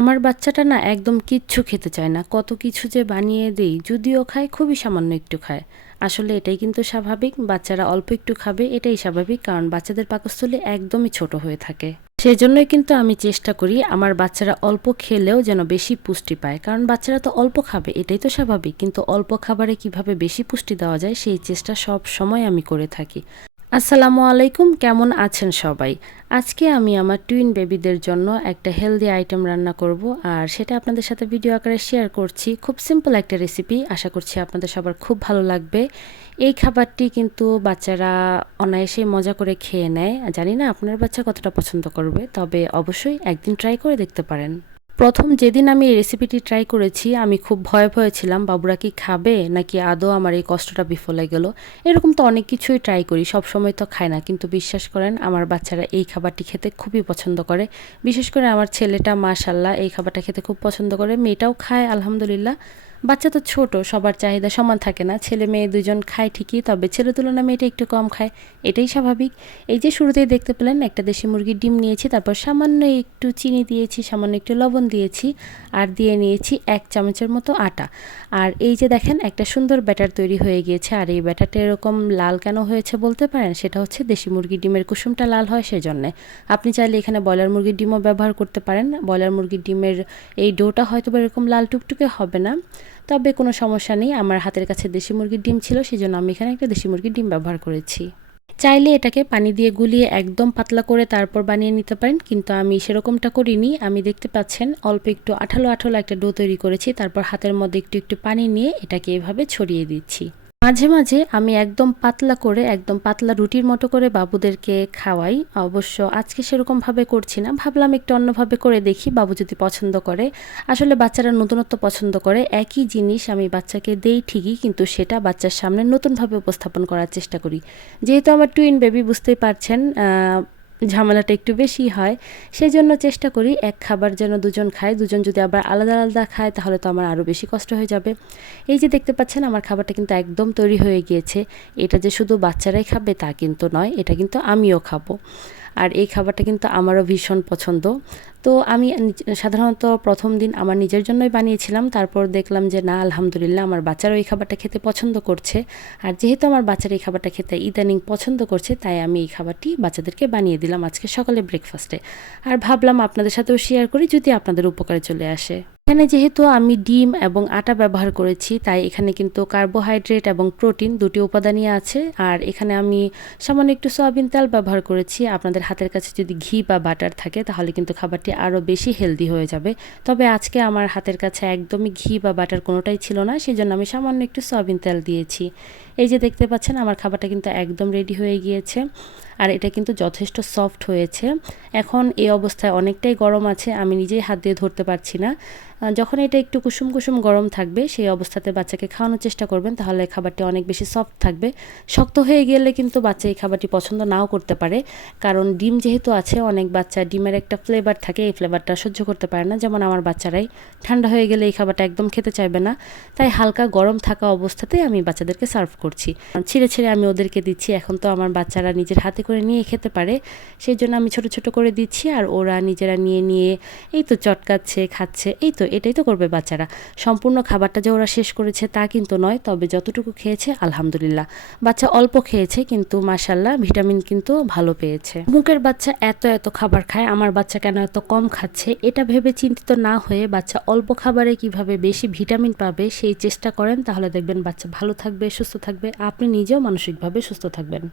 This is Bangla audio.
আমার বাচ্চাটা না একদম কিচ্ছু খেতে চায় না। কত কিছু যে বানিয়ে দিই, যদিও খায়, খুবই সামান্য একটু খায়। আসলে এটাই কিন্তু স্বাভাবিক, বাচ্চারা অল্প একটু খাবে, এটাই স্বাভাবিক, কারণ বাচ্চাদের পাকস্থলী একদমই ছোট হয়ে থাকে। সেই জন্যই কিন্তু আমি চেষ্টা করি, আমার বাচ্চারা অল্প খেলেও যেন বেশি পুষ্টি পায়। কারণ বাচ্চারা তো অল্প খাবে, এটাই তো স্বাভাবিক। কিন্তু অল্প খাবারে কীভাবে বেশি পুষ্টি দেওয়া যায়, সেই চেষ্টা সব সময় আমি করে থাকি। আসসালামু আলাইকুম, কেমন আছেন সবাই? আজকে আমি আমার টুইন বেবিদের জন্য একটা হেলদি আইটেম রান্না করব আর সেটা আপনাদের সাথে ভিডিও আকারে শেয়ার করছি। খুব সিম্পল একটা রেসিপি আশা করছি আপনাদের সবার খুব ভালো লাগবে। এই খাবারটি কিন্তু বাচ্চারা অনায়াসে মজা করে খেয়ে নেয়। জানি না আপনার বাচ্চা কতটা পছন্দ করবে, তবে অবশ্যই একদিন ট্রাই করে দেখতে পারেন। প্রথম যেদিন আমি এই রেসিপিটি ট্রাই করেছি, আমি খুব ভয়ে ভয়ে ছিলাম, বাবুরা কি খাবে? নাকি আদৌ আমার এই কষ্টটা বিফলে গেল? এরকম তো অনেক কিছুই ট্রাই করি, সব সময় তো খায় না। কিন্তু বিশ্বাস করেন, আমার বাচ্চারা এই খাবারটি খেতে খুবই পছন্দ করে। বিশেষ করে আমার ছেলেটা মাশাল্লাহ এই খাবারটা খেতে খুব পছন্দ করে। মেয়েটাও খায়, আলহামদুলিল্লাহ। বাচ্চা তো ছোট, সবার চাহিদা সমান থাকে না। ছেলে মেয়ে দুজন খায় ঠিকই, তবে ছেলে তুলনা মেয়েটা একটু কম খায়। এটাই স্বাভাবিক। এই যে শুরুতেই দেখতে পেলেন, একটা দেশি মুরগির ডিম নিয়েছি, তারপর সামান্য একটু চিনি দিয়েছি, সামান্য একটু লবণ দিয়েছি, আর দিয়ে নিয়েছি এক চামচের মতো আটা। আর এই যে দেখেন, একটা সুন্দর ব্যাটার তৈরি হয়ে গিয়েছে, আর এই ব্যাটারটা এরকম লাল কেন হয়েছে বলতে পারেন? সেটা হচ্ছে দেশি মুরগির ডিমের কুসুমটা লাল হয় সেজন্যে। আপনি চাইলে এখানে ব্রয়লার মুরগির ডিমও ব্যবহার করতে পারেন। ব্রয়লার মুরগির ডিমের এই ডোটা হয়তো এরকম লাল টুকটুকে হবে না। তবে কোনো সমস্যা নেই। আমার হাতের কাছে দেশি মুরগির ডিম ছিল সেই জন্য আমি এখানে একটা দেশি মুরগির ডিম ব্যবহার করেছি। চাইলে এটাকে পানি দিয়ে গুলিয়ে একদম পাতলা করে তারপর বানিয়ে নিতে পারেন, কিন্তু আমি সেরকমটা করিনি। আমি দেখতে পাচ্ছেন, অল্প একটু আঠালো আঠালো একটা ডো তৈরি করেছি। তারপর হাতের মধ্যে একটু একটু পানি নিয়ে এটাকে এভাবে ছড়িয়ে দিচ্ছি। মাঝে মাঝে আমি একদম পাতলা করে, একদম পাতলা রুটির মতো করে বাবুদেরকে খাওয়াই। অবশ্য আজকে সেরকমভাবে করছি না। ভাবলাম একটু অন্যভাবে করে দেখি, বাবু যদি পছন্দ করে। আসলে বাচ্চারা নতুনত্ব পছন্দ করে। একই জিনিস আমি বাচ্চাকে দেই ঠিকই, কিন্তু সেটা বাচ্চার সামনে নতুনভাবে উপস্থাপন করার চেষ্টা করি। যেহেতু আমার টুইন বেবি বুঝতেই পারছেন ঝামেলাটা একটু বেশি হয় সেই জন্য চেষ্টা করি এক খাবার যেন দুজন খায়। দুজন যদি আবার আলাদা আলাদা খায়, তাহলে তো আমার আরও বেশি কষ্ট হয়ে যাবে। এই যে দেখতে পাচ্ছেন, আমার খাবারটা কিন্তু একদম তৈরি হয়ে গিয়েছে। এটা যে শুধু বাচ্চারাই খাবে, তা কিন্তু নয়, এটা কিন্তু আমিও খাব। আর এই খাবারটা কিন্তু আমারও ভীষণ পছন্দ। তো আমি সাধারণত প্রথম দিন আমার নিজের জন্যই বানিয়েছিলাম, তারপর দেখলাম যে না, আলহামদুলিল্লাহ আমার বাচ্চারাও এই খাবারটা খেতে পছন্দ করছে। আর যেহেতু আমার বাচ্চারা এই খাবারটা খেতে ইদানিং পছন্দ করছে, তাই আমি এই খাবারটি বাচ্চাদেরকে বানিয়ে দিলাম আজকে সকালে ব্রেকফাস্টে আর ভাবলাম আপনাদের সাথেও শেয়ার করি, যদি আপনাদের উপকারে চলে আসে। এখানে যেহেতু আমি ডিম এবং আটা ব্যবহার করেছি, তাই এখানে কিন্তু কার্বোহাইড্রেট এবং প্রোটিন দুটি উপাদানই আছে। আর এখানে আমি সামান্য একটু সয়াবিন তেল ব্যবহার করেছি। আপনাদের হাতের কাছে যদি ঘি বা বাটার থাকে, তাহলে কিন্তু খাবারটি আরও বেশি হেলদি হয়ে যাবে। তবে আজকে আমার হাতের কাছে একদমই ঘি বা বাটার কোনোটাই ছিল না সেই জন্য আমি সামান্য একটু সয়াবিন তেল দিয়েছি। এই যে দেখতে পাচ্ছেন, আমার খাবারটা কিন্তু একদম রেডি হয়ে গিয়েছে। আর এটা কিন্তু যথেষ্ট সফট হয়েছে। এখন এই অবস্থায় অনেকটাই গরম আছে, আমি নিজেই হাত দিয়ে ধরতে পারছি না। যখন এটা একটু কুসুম কুসুম গরম থাকবে, সেই অবস্থাতে বাচ্চাকে খাওয়ানোর চেষ্টা করবেন। তাহলে খাবারটি অনেক বেশি সফট থাকবে। শক্ত হয়ে গেলে কিন্তু বাচ্চা এই খাবারটি পছন্দ নাও করতে পারে। কারণ ডিম যেহেতু আছে, অনেক বাচ্চা ডিমের একটা ফ্লেভার থাকে, এই ফ্লেভারটা সহ্য করতে পারে না। যেমন আমার বাচ্চারাই ঠান্ডা হয়ে গেলে এই খাবারটা একদম খেতে চাইবে না। তাই হালকা গরম থাকা অবস্থাতে আমি বাচ্চাদেরকে সার্ভ করছি। ছিঁড়ে ছিঁড়ে আমি ওদেরকে দিচ্ছি। এখন তো আমার বাচ্চারা নিজের হাতে করে নিয়ে খেতে পারে। সেই জন্য আমি ছোট ছোট করে দিচ্ছি আর ওরা নিজেরা নিয়ে নিয়ে এই তো চটকাচ্ছে, খাচ্ছে, এই তো এটাই তো করবে বাচ্চারা। সম্পূর্ণ খাবারটা যে ওরা শেষ করেছে তা কিন্তু নয়, তবে যতটুকু খেয়েছে, আলহামদুলিল্লাহ। বাচ্চা অল্প খেয়েছে, কিন্তু মাসাল্লাহ ভিটামিন কিন্তু ভালো পেয়েছে। মুখের বাচ্চা এত এত খাবার খায়, আমার বাচ্চা কেন এত কম খাচ্ছে? এটা ভেবে চিন্তিত না হয়ে বাচ্চা অল্প খাবারে কীভাবে বেশি ভিটামিন পাবে সেই চেষ্টা করেন, তাহলে দেখবেন বাচ্চা ভালো থাকবে, সুস্থ থাকবে, আপনি নিজেও মানসিকভাবে সুস্থ থাকবেন।